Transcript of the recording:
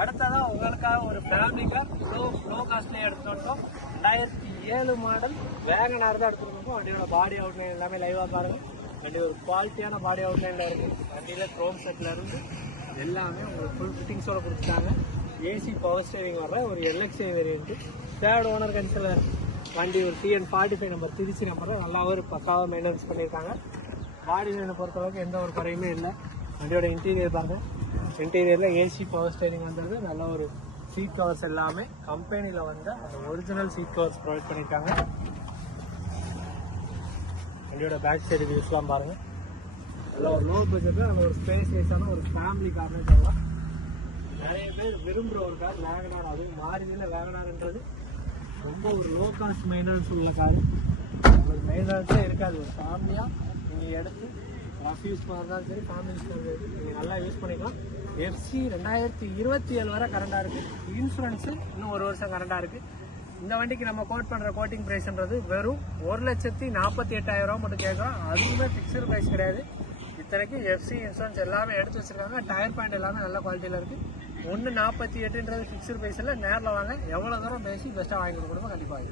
அடுத்ததா உங்களுக்காக ஒரு ஃபேமிலிக்கா லோ காஸ்ட்லயே எடுத்துட்டோம். 2007 மாடல் வேகனார் தான் எடுத்துருக்கோம். வண்டியோட பாடி அவுட்லைன் எல்லாமே லைவா பாருங்க. வண்டி ஒரு குவாலிட்டியான பாடி அவுட்லைன்ல இருக்கு. வண்டியில க்ரோம் செட்ல இருந்து எல்லாமே உங்களுக்கு ஃபுல் ஃபிட்டிங்ஸோட கொடுத்துட்டாங்க. ஏசி பவர் ஸ்டேரிங் வர்ற ஒரு LXI variant. Third owner conceal வண்டி ஒரு TN45 நம்பர் திருச்சி நம்பர் நல்லா ஒரு பக்காவாக மெயின்டெனன்ஸ் பண்ணியிருக்காங்க. பாடி லைனை பொறுத்தளவுக்கு எந்த ஒரு குறையுமே இல்லை. வண்டியோட இன்டீரியர் பாருங்க. இன்டீரியரில் ஏசி பவர் ஸ்டேரிங் வந்தது. நல்ல ஒரு சீட் கவர்ஸ் எல்லாமே கம்பெனியில் வந்து அந்த ஒரிஜினல் சீட் கவர்ஸ் ப்ரொவைட் பண்ணியிருக்காங்க. வண்டியோட பேக் சைடு வியூஸ்லாம் பாருங்கள். நல்லா ஒரு லோ பட்ஜெட்டில் நல்ல ஒரு ஸ்பேசியஸான ஒரு ஃபேமிலி கார்னே சொல்லலாம். நிறைய பேர் விரும்புகிற ஒரு கார் வேகனார். அதுவும் மாறுதியில் வேகனார்ன்றது ரொம்ப ஒரு லோ காஸ்ட் மெயின்டெனன்ஸ் உள்ள கார். ஒரு மெயின்டெனன்ஸே இருக்காது. ஒரு ஃபேமிலியாக நீங்கள் எடுத்து ரஃப் யூஸ் பண்ணுறதாலும் சரி, ஃபேமிலி யூஸ் பண்ணுறது நீங்கள் நல்லா யூஸ் பண்ணிக்கலாம். FC 2027 வரை கரண்டாக இருக்குது. இன்சூரன்ஸு இன்னும் 1 வருஷம் கரண்டாக இருக்குது. இந்த வண்டிக்கு நம்ம கோட் பண்ணுற கோட்டிங் ப்ரைஸ்ன்றது வெறும் 1,48,000 மட்டும் கேட்குறோம். அதுவுமே ஃபிக்ஸ்டு ப்ரைஸ் கிடையாது. இத்தனைக்கு FC இன்சூரன்ஸ் எல்லாமே எடுத்து வச்சுருக்காங்க. டயர் பாயிண்ட் எல்லாமே நல்ல குவாலிட்டியில் இருக்குது. 1,48,000 ஃபிக்ஸ்டு ப்ரைஸில் நேரில் வாங்க. எவ்வளோ தூரம் பேசி பெஸ்ட்டாக வாங்கி கொடுக்கணுமோ கண்டிப்பாக.